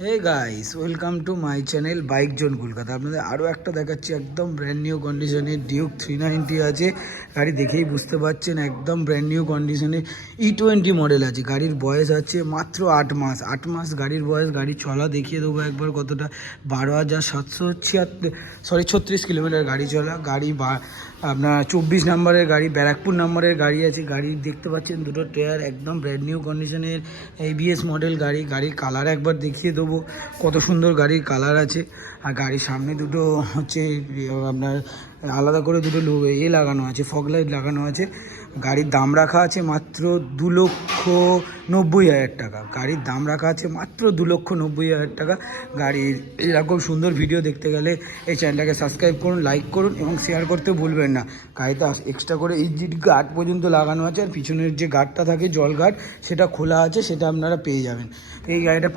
Hey guys, welcome to my channel Bike Zone Kolkata. আপনাদের আরও একটা দেখাচ্ছি, একদম ব্র্যান্ড নিউ কন্ডিশনে ডিউক 390 আছে। গাড়ি দেখেই বুঝতে পারছেন একদম ব্র্যান্ড নিউ কন্ডিশনে E20 মডেল আছে। গাড়ির বয়স আছে মাত্র 8 মাস। 8 মাস গাড়ির বয়স। গাড়ি চলা দেখিয়ে দেবো একবার কতটা। 36 কিলোমিটার গাড়ি চলা। গাড়ি আপনার 24 নম্বরের গাড়ি, ব্যারাকপুর নম্বরের গাড়ি আছে। গাড়ি দেখতে পাচ্ছেন দুটো টায়ার একদম ব্র্যান্ড নিউ কন্ডিশনের ABS মডেল গাড়ি। গাড়ির কালার একবার দেখিয়ে দেবো, কত সুন্দর গাড়ির কালার আছে। আর গাড়ির সামনে দুটো হচ্ছে আপনার আলাদা করে দুটো লাগানো আছে, ফগ লাইট লাগানো আছে। গাড়ির দাম রাখা আছে মাত্র 2,90,000 টাকা। গাড়ির দাম রাখা আছে মাত্র 2,90,000 টাকা। গাড়ির এরকম সুন্দর ভিডিও দেখতে গেলে এই চ্যানেলটাকে সাবস্ক্রাইব করুন, লাইক করুন এবং শেয়ার করতে ভুলবেন না। গাড়িতে এক্সট্রা করে ইঞ্জিন গার্ড পর্যন্ত লাগানো আছে। আর পিছনের যে গার্ডটা থাকে জল গার্ড, সেটা খোলা আছে, সেটা আপনারা পেয়ে যাবেন। এই গাড়িটা